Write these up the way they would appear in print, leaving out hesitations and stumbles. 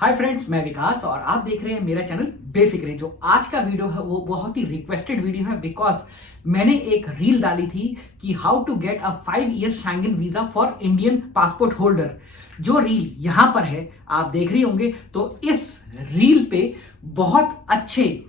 Hi friends, मैं विकास और आप देख रहे हैं मेरा चैनल बेफिक्रे। जो आज का वीडियो है वो बहुत ही रिक्वेस्टेड वीडियो है बिकॉज मैंने एक रील डाली थी कि how to get a 5 year Schengen visa for Indian passport holder. जो रील यहां पर है आप देख रहे होंगे, तो इस रील पे बहुत अच्छे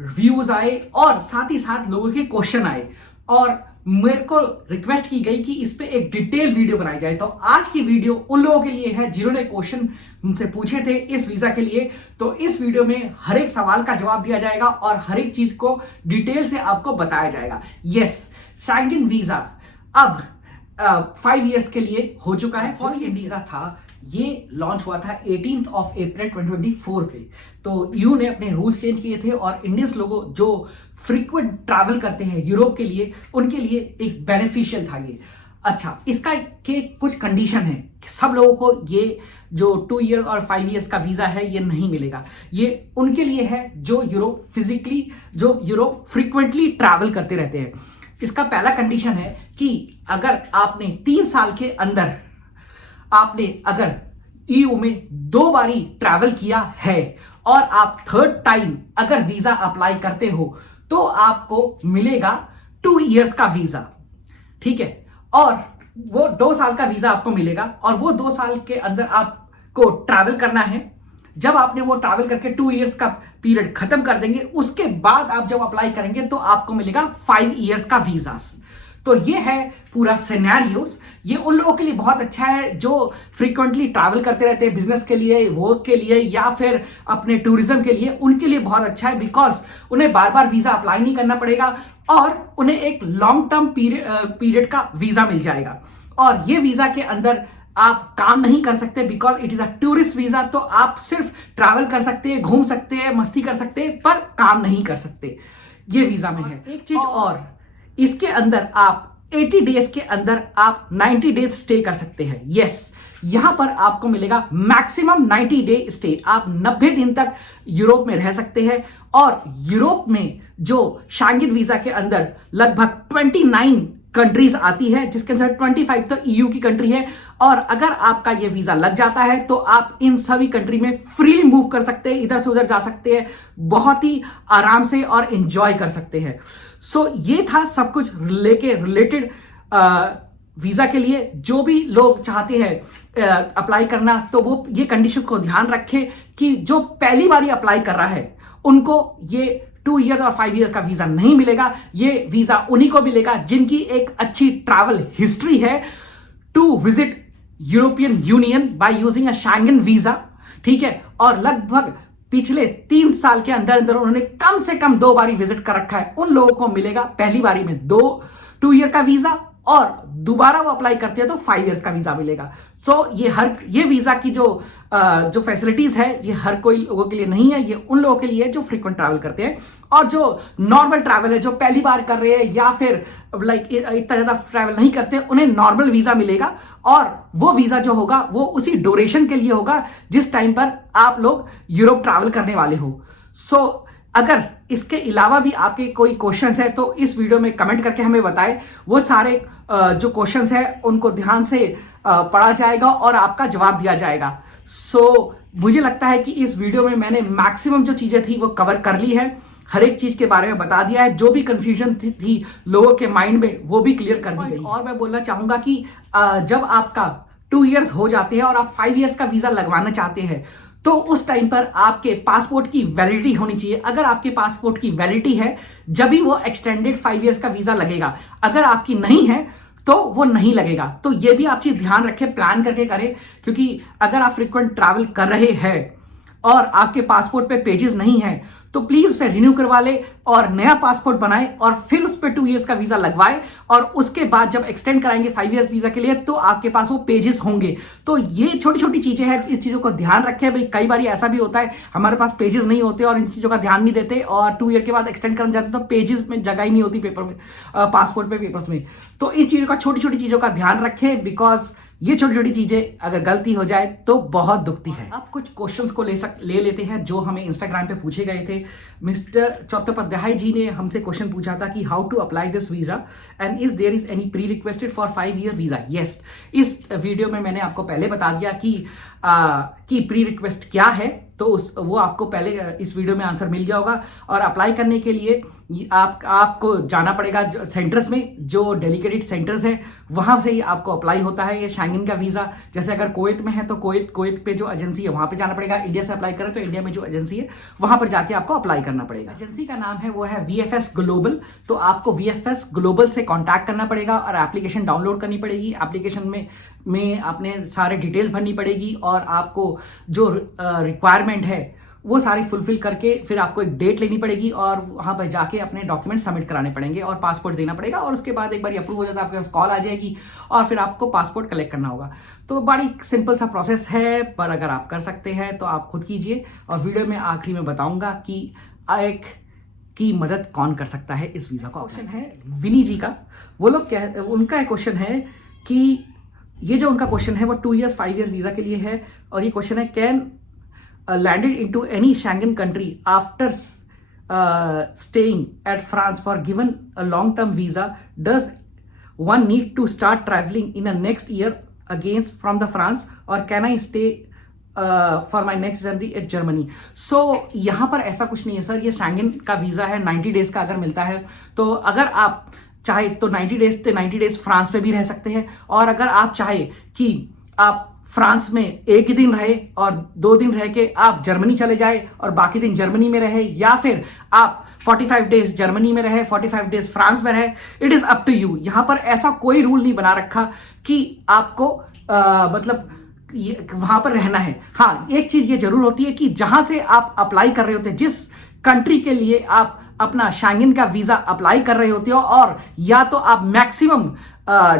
व्यूज आए और साथ ही साथ लोगों के क्वेश्चन आए और मेरे को रिक्वेस्ट की गई कि इस पे एक डिटेल वीडियो बनाई जाए। तो आज की वीडियो उन लोगों के लिए है जिन्होंने क्वेश्चन मुझसे पूछे थे इस वीजा के लिए। तो इस वीडियो में हर एक सवाल का जवाब दिया जाएगा और हर एक चीज को डिटेल से आपको बताया जाएगा। यस, शेंगन वीजा अब 5 इयर्स के लिए हो चुका है। और ये वीजा था, ये लॉन्च हुआ था 18 अप्रैल 2024 पे। तो ईयू ने अपने रूल्स चेंज किए थे और इंडियंस लोगों जो फ्रीक्वेंट ट्रैवल करते हैं यूरोप के लिए, उनके लिए एक बेनिफिशियल था ये। अच्छा, इसका के कुछ कंडीशन है। सब लोगों को ये जो 2 ईयर और 5 इयर्स का वीजा है ये नहीं मिलेगा। ये उनके लिए है जो यूरोप फ्रीक्वेंटली ट्रैवल करते रहते हैं। इसका पहला कंडीशन है कि अगर आपने 3 साल के अंदर आपने अगर ईयू में 2 बारी ट्रैवल किया है और आप 3rd टाइम अगर वीजा अप्लाई करते हो तो आपको मिलेगा 2 इयर्स का वीजा। ठीक है, और वो 2 साल का वीजा आपको मिलेगा और वो 2 साल के अंदर आपको ट्रैवल करना है। जब आपने वो ट्रैवल करके 2 इयर्स का पीरियड खत्म कर देंगे, उसके बाद आप जब अप्लाई करेंगे तो आपको मिलेगा 5 इयर्स का वीजा। तो ये है पूरा सिनेरियोस। ये उन लोगों के लिए बहुत अच्छा है जो फ्रीक्वेंटली ट्रैवल करते रहते हैं बिजनेस के लिए, वर्क के लिए या फिर अपने टूरिज्म के लिए। उनके लिए बहुत अच्छा है बिकॉज उन्हें बार बार वीजा अप्लाई नहीं करना पड़ेगा और उन्हें एक लॉन्ग टर्म पीरियड का वीजा मिल जाएगा। और ये वीजा के अंदर आप काम नहीं कर सकते because it is a tourist visa. तो आप सिर्फ ट्रैवल कर सकते हैं, घूम सकते हैं, मस्ती कर सकते हैं, पर काम नहीं कर सकते। ये वीजा में है। एक चीज और, इसके अंदर आप 80 डेज के अंदर आप 90 डेज स्टे कर सकते हैं। यस, यहां पर आपको मिलेगा मैक्सिमम 90 डे स्टे। आप 90 दिन तक यूरोप में रह सकते हैं। और यूरोप में जो शेंगन वीजा के अंदर लगभग 29 कंट्रीज आती है, जिसके अंदर 25 तो ईयू की कंट्री है। और अगर आपका ये वीजा लग जाता है तो आप इन सभी कंट्री में फ्रीली मूव कर सकते हैं, इधर से उधर जा सकते हैं, बहुत ही आराम से और एंजॉय कर सकते हैं। सो ये था सब कुछ रिलेटेड वीजा के लिए। जो भी लोग चाहते हैं अप्लाई करना, तो वो ये कंडीशन को ध्यान रखें कि जो पहली बार अप्लाई कर रहा है उनको ये 2 ईयर और 5 ईयर का वीजा नहीं मिलेगा। ये वीजा उन्हीं को मिलेगा जिनकी एक अच्छी ट्रैवल हिस्ट्री है to visit European Union by using a Schengen visa. ठीक है, और लगभग पिछले 3 साल के अंदर अंदर उन्होंने कम से कम 2 बारी विजिट कर रखा है। उन लोगों को मिलेगा पहली बारी में 2 ईयर का वीजा और दोबारा वो अप्लाई करते हैं तो 5 इयर्स का वीजा मिलेगा। सो ये वीजा की जो फैसिलिटीज है ये हर कोई लोगों के लिए नहीं है। ये उन लोगों के लिए है जो फ्रीक्वेंट ट्रैवल करते हैं और जो नॉर्मल ट्रैवल है, जो पहली बार कर रहे हैं या फिर इतना ज्यादा ट्रैवल नहीं करते, उन्हें नॉर्मल वीजा मिलेगा। और वो वीजा जो होगा वो उसी ड्यूरेशन के लिए होगा जिस टाइम पर आप लोग यूरोप ट्रैवल करने वाले हो। सो अगर इसके अलावा भी आपके कोई क्वेश्चंस है तो इस वीडियो में कमेंट करके हमें बताएं। वो सारे जो क्वेश्चंस है उनको ध्यान से पढ़ा जाएगा और आपका जवाब दिया जाएगा। सो मुझे लगता है कि इस वीडियो में मैंने मैक्सिमम जो चीजें थी वो कवर कर ली है, हर एक चीज के बारे में बता दिया है। जो भी कंफ्यूजन थी लोगों के माइंड में वो भी क्लियर कर दी गई। और मैं बोलना चाहूंगा कि जब आपका 2 इयर्स हो जाते हैं और आप 5 इयर्स का वीजा लगवाना चाहते हैं तो उस टाइम पर आपके पासपोर्ट की वैलिडिटी होनी चाहिए। अगर आपके पासपोर्ट की वैलिडिटी है जब भी वो एक्सटेंडेड 5 इयर्स का वीजा लगेगा। अगर आपकी नहीं है तो वो नहीं लगेगा। तो ये भी आप चीज ध्यान रखें, प्लान करके करें, क्योंकि अगर आप फ्रीक्वेंट ट्रैवल कर रहे हैं और आपके पासपोर्ट पे पेजेस नहीं है तो प्लीज उसे रिन्यू करवा ले और नया पासपोर्ट बनाए और फिर उस पर 2 इयर्स का वीजा लगवाए। और उसके बाद जब एक्सटेंड कराएंगे 5 इयर्स वीजा के लिए तो आपके पास वो पेजेस होंगे। तो ये छोटी छोटी चीजें हैं, इस चीजों को ध्यान रखें भाई। कई बार ऐसा भी होता है हमारे पास पेजेस नहीं होते और इन चीजों का ध्यान नहीं देते और 2 ईयर के बाद एक्सटेंड करना जाते तो पेजेस में जगह ही नहीं होती पेपर में, पासपोर्ट पे पेपर्स में। तो इन चीजों का, छोटी छोटी चीजों का ध्यान रखें बिकॉज ये छोटी छोटी चीजें अगर गलती हो जाए तो बहुत दुखती है। अब कुछ क्वेश्चंस को ले लेते हैं जो हमें इंस्टाग्राम पे पूछे गए थे। मिस्टर चट्टोपाध्याय जी ने हमसे क्वेश्चन पूछा था कि how to apply this visa and is there is any pre requested for 5 year visa. Yes, इस वीडियो में मैंने आपको पहले बता दिया कि प्री रिक्वेस्ट क्या है, तो वो आपको पहले इस वीडियो में आंसर मिल गया होगा। और अप्लाई करने के लिए आपको जाना पड़ेगा सेंटर्स में, जो डेडिकेटेड सेंटर्स है वहां से ही आपको अप्लाई होता है ये शैंगन का वीजा। जैसे अगर कुवैत में है तो कुवैत पे जो एजेंसी है वहां पे जाना पड़ेगा। इंडिया से अप्लाई करें तो इंडिया में जो एजेंसी है वहां पर जाके आपको अप्लाई करना पड़ेगा। एजेंसी का नाम है वो है VFS ग्लोबल। तो आपको VFS ग्लोबल से कॉन्टैक्ट करना पड़ेगा और एप्लीकेशन डाउनलोड करनी पड़ेगी। एप्लीकेशन में आपने सारे डिटेल्स भरनी पड़ेगी और आपको जो रिक्वायरमेंट है वो सारी फुलफिल करके फिर आपको एक डेट लेनी पड़ेगी और वहां पर जाके अपने डॉक्यूमेंट सबमिट कराने पड़ेंगे और पासपोर्ट देना पड़ेगा। और उसके बाद एक बार अप्रूव हो जाता है आपके पास कॉल आ जाएगी और फिर आपको पासपोर्ट कलेक्ट करना होगा। तो बड़ी सिंपल सा प्रोसेस है, पर अगर आप कर सकते हैं तो आप खुद कीजिए। और वीडियो में आखिरी में बताऊंगा कि एक की मदद कौन कर सकता है इस वीजा का। क्वेश्चन है विनी जी का। वो लोग उनका एक क्वेश्चन है कि ये जो उनका क्वेश्चन है वो 2 years 5 years वीजा के लिए है। और ये क्वेश्चन है can landed into any Schengen country after staying at France for given a long-term visa, does one need to start traveling in the next year against from the France, or can I stay for my next journey at Germany? So यहाँ पर ऐसा कुछ नहीं है sir, ये Schengen का visa है 90 days का अगर मिलता है तो अगर आप चाहे तो 90 डेज फ्रांस पे भी रह सकते हैं। और अगर आप चाहे कि आप फ्रांस में एक ही दिन रहे और 2 दिन रह के आप जर्मनी चले जाए और बाकी दिन जर्मनी में रहे, या फिर आप 45 डेज जर्मनी में रहे 45 डेज फ्रांस में रहे, it is up to you. यहां पर ऐसा कोई रूल नहीं बना रखा कि आपको मतलब वहां पर रहना है। हाँ, एक चीज ये जरूर होती है कि जहां से आप अप्लाई कर रहे होते हैं, जिस कंट्री के लिए आप अपना शैंगन का वीजा अप्लाई कर रहे होते हो, और या तो आप मैक्सिमम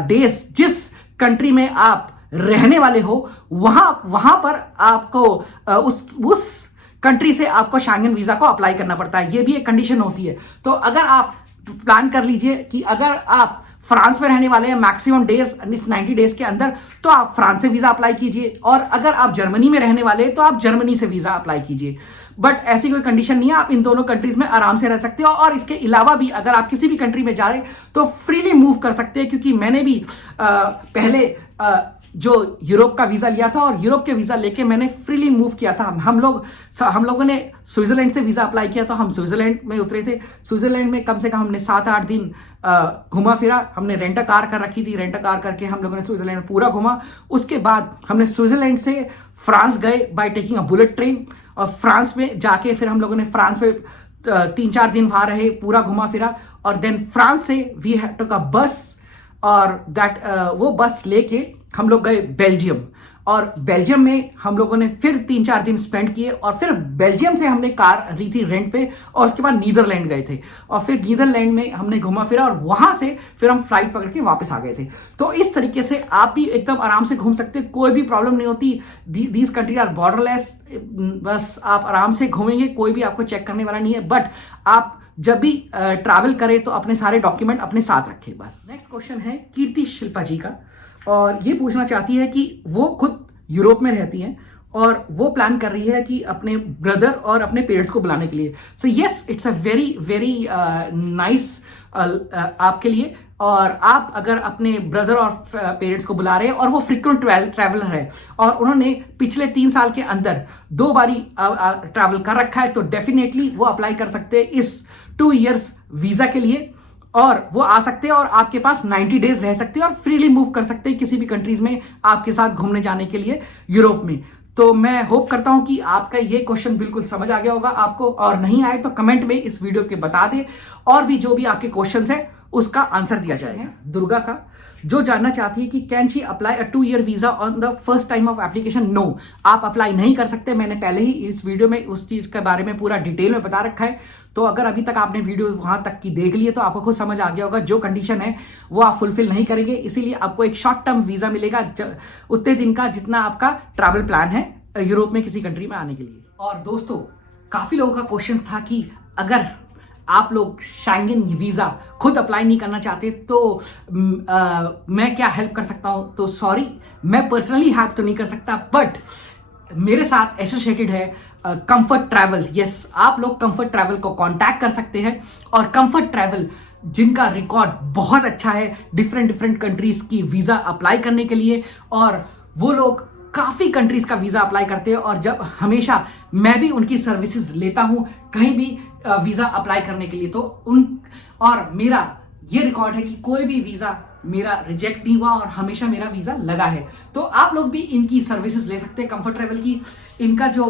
डेज जिस कंट्री में आप रहने वाले हो वहां पर आपको उस कंट्री से आपको शैंगन वीजा को अप्लाई करना पड़ता है। ये भी एक कंडीशन होती है। तो अगर आप प्लान कर लीजिए कि अगर आप फ्रांस में रहने वाले हैं मैक्सिमम डेज इस 90 डेज के अंदर, तो आप फ्रांस से वीजा अप्लाई कीजिए। और अगर आप जर्मनी में रहने वाले हैं तो आप जर्मनी से वीजा अप्लाई कीजिए। बट ऐसी कोई कंडीशन नहीं है, आप इन दोनों कंट्रीज में आराम से रह सकते हो। और इसके अलावा भी अगर आप किसी भी कंट्री में जा रहे तो फ्रीली मूव कर सकते हैं, क्योंकि मैंने भी पहले जो यूरोप का वीजा लिया था और यूरोप के वीजा लेके मैंने फ्रीली मूव किया था। हम लोगों ने स्विट्जरलैंड से वीजा अप्लाई किया, तो हम स्विट्जरलैंड में उतरे थे। स्विट्जरलैंड में कम से कम हमने 7-8 दिन घुमा फिरा। हमने रेंट अ कार कर रखी थी, रेंट अ कार करके हम लोगों ने स्विट्जरलैंड में पूरा घुमा। उसके बाद हमने स्विट्जरलैंड से फ्रांस गए by taking a bullet train, और फ्रांस में जाके फिर हम लोगों ने फ्रांस में 3-4 दिन वहां रहे, पूरा घुमा फिरा। और देन फ्रांस से वी हैड टू अ बस, और वो बस लेके हम लोग गए बेल्जियम। और बेल्जियम में हम लोगों ने फिर 3-4 दिन स्पेंड किए, और फिर बेल्जियम से हमने कार ली थी रेंट पे, और उसके बाद नीदरलैंड गए थे। और फिर नीदरलैंड में हमने घुमा फिरा, और वहां से फिर हम फ्लाइट पकड़ के वापस आ गए थे। तो इस तरीके से आप भी एकदम आराम से घूम सकते, कोई भी प्रॉब्लम नहीं होती। दीज कंट्री आर बॉर्डरलेस, बस आप आराम से घूमेंगे, कोई भी आपको चेक करने वाला नहीं है। बट आप जब भी ट्रैवल करें तो अपने सारे डॉक्यूमेंट अपने साथ रखें बस। नेक्स्ट क्वेश्चन है कीर्ति शिल्पा जी का, और ये पूछना चाहती है कि वो खुद यूरोप में रहती हैं और वो प्लान कर रही है कि अपने ब्रदर और अपने पेरेंट्स को बुलाने के लिए। So yes, it's a very very nice आपके लिए। और आप अगर अपने ब्रदर और पेरेंट्स को बुला रहे हैं और वो फ्रीक्वेंट ट्रैवलर है और उन्होंने पिछले 3 साल के अंदर 2 बारी ट्रैवल कर रखा है, तो डेफिनेटली वो अप्लाई कर सकते हैं इस 2 years वीजा के लिए, और वो आ सकते हैं और आपके पास 90 डेज रह सकते हैं और फ्रीली मूव कर सकते हैं किसी भी कंट्रीज में आपके साथ घूमने जाने के लिए यूरोप में। तो मैं होप करता हूं कि आपका ये क्वेश्चन बिल्कुल समझ आ गया होगा आपको, और नहीं आए तो कमेंट में इस वीडियो के बता दे, और भी जो भी आपके क्वेश्चंस है उसका आंसर दिया जाएगा। दुर्गा का, जो जानना चाहती है कि can she apply a 2 year visa on the first time of application. No, आप अप्लाई नहीं कर सकते। मैंने पहले ही इस वीडियो में उस चीज के बारे में पूरा डिटेल में बता रखा है। तो अगर अभी तक आपने वीडियो वहां तक की देख ली है तो आपको खुद समझ आ गया होगा, जो कंडीशन है वो आप फुलफिल नहीं करेंगे, इसीलिए आपको एक शॉर्ट टर्म वीजा मिलेगा उतने दिन का जितना आपका ट्रैवल प्लान है यूरोप में किसी कंट्री में आने के लिए। और दोस्तों, काफी लोगों का क्वेश्चन था कि अगर आप लोग शेंगेन वीज़ा खुद अप्लाई नहीं करना चाहते तो मैं क्या हेल्प कर सकता हूं? तो सॉरी, मैं पर्सनली हेल्प तो नहीं कर सकता, बट मेरे साथ एसोसिएटेड है कंफर्ट ट्रैवल। यस, आप लोग कंफर्ट ट्रैवल को कांटेक्ट कर सकते हैं। और कंफर्ट ट्रैवल जिनका रिकॉर्ड बहुत अच्छा है डिफरेंट कंट्रीज की वीज़ा अप्लाई करने के लिए, और वो लोग काफ़ी कंट्रीज का वीज़ा अप्लाई करते हैं, और जब हमेशा मैं भी उनकी सर्विसेज लेता हूं कहीं भी वीज़ा अप्लाई करने के लिए, तो और मेरा ये रिकॉर्ड है कि कोई भी वीज़ा मेरा रिजेक्ट नहीं हुआ और हमेशा मेरा वीज़ा लगा है। तो आप लोग भी इनकी सर्विसेज ले सकते हैं कंफर्ट ट्रैवल की। इनका जो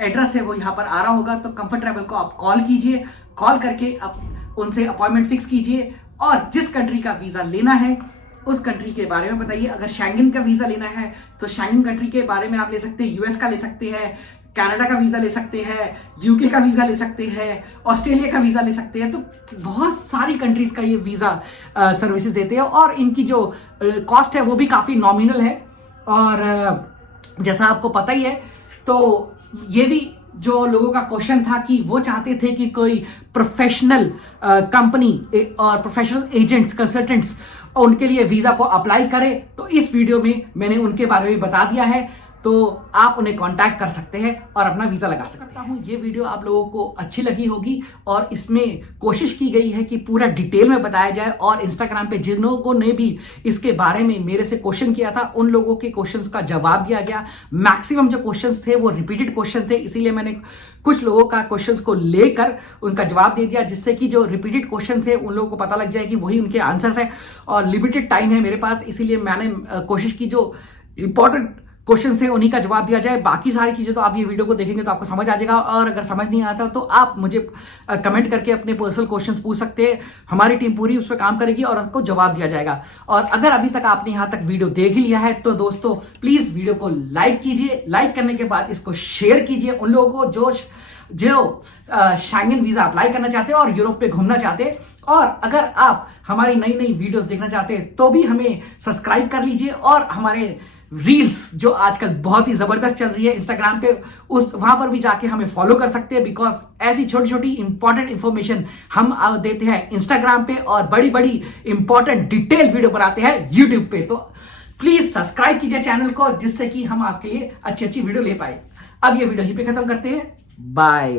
एड्रेस है वो यहाँ पर आ रहा होगा, तो कंफर्ट ट्रैवल को आप कॉल कीजिए, कॉल करके आप उनसे अपॉइंटमेंट फिक्स कीजिए, और जिस कंट्री का वीज़ा लेना है उस कंट्री के बारे में बताइए। अगर शेंगेन का वीज़ा लेना है तो शेंगेन कंट्री के बारे में आप ले सकते हैं, यूएस का ले सकते हैं, कनाडा का वीज़ा ले सकते हैं, यूके का वीज़ा ले सकते हैं, ऑस्ट्रेलिया का वीज़ा ले सकते हैं। तो बहुत सारी कंट्रीज़ का ये वीज़ा सर्विसेज देते हैं, और इनकी जो कॉस्ट है वो भी काफ़ी नॉमिनल है। और जैसा आपको पता ही है, तो ये भी जो लोगों का क्वेश्चन था कि वो चाहते थे कि कोई प्रोफेशनल कंपनी और प्रोफेशनल एजेंट्स, कंसल्टेंट्स उनके लिए वीज़ा को अप्लाई करें, तो इस वीडियो में मैंने उनके बारे में बता दिया है। तो आप उन्हें कांटेक्ट कर सकते हैं और अपना वीज़ा लगा सकते हैं। ये वीडियो आप लोगों को अच्छी लगी होगी, और इसमें कोशिश की गई है कि पूरा डिटेल में बताया जाए। और इंस्टाग्राम पे जिन लोगों ने भी इसके बारे में मेरे से क्वेश्चन किया था, उन लोगों के क्वेश्चंस का जवाब दिया गया। मैक्सिमम जो क्वेश्चंस थे वो रिपीटेड क्वेश्चन थे, इसीलिए मैंने कुछ लोगों का क्वेश्चंस को लेकर उनका जवाब दे दिया, जिससे कि जो रिपीटेड क्वेश्चन थे उन लोगों को पता लग जाए कि वही उनके आंसर्स है। और लिमिटेड टाइम है मेरे पास, इसीलिए मैंने कोशिश की जो इंपॉर्टेंट क्वेश्चन से उन्हीं का जवाब दिया जाए। बाकी सारी चीज़ें तो आप ये वीडियो को देखेंगे तो आपको समझ आ जाएगा, और अगर समझ नहीं आता तो आप मुझे कमेंट करके अपने पर्सनल क्वेश्चंस पूछ सकते हैं। हमारी टीम पूरी उस पर काम करेगी और उसको जवाब दिया जाएगा। और अगर अभी तक आपने यहाँ तक वीडियो देख ही लिया है तो दोस्तों प्लीज़ वीडियो को लाइक कीजिए। लाइक करने के बाद इसको शेयर कीजिए उन लोगों को जो शेंगेन वीज़ा अप्लाई करना चाहते हैं और यूरोप पे घूमना चाहते हैं। और अगर आप हमारी नई नई वीडियोस देखना चाहते हैं तो भी हमें सब्सक्राइब कर लीजिए, और हमारे रील्स जो आजकल बहुत ही जबरदस्त चल रही है इंस्टाग्राम पे, वहां पर भी जाके हमें फॉलो कर सकते हैं। बिकॉज ऐसी छोटी छोटी इंपॉर्टेंट इंफॉर्मेशन हम देते हैं इंस्टाग्राम पे, और बड़ी बड़ी इंपॉर्टेंट डिटेल वीडियो बनाते हैं यूट्यूब पे। तो प्लीज सब्सक्राइब कीजिए चैनल को, जिससे कि हम आपके लिए अच्छी अच्छी वीडियो ले पाए। अब ये वीडियो यहीं पे खत्म करते हैं। बाय।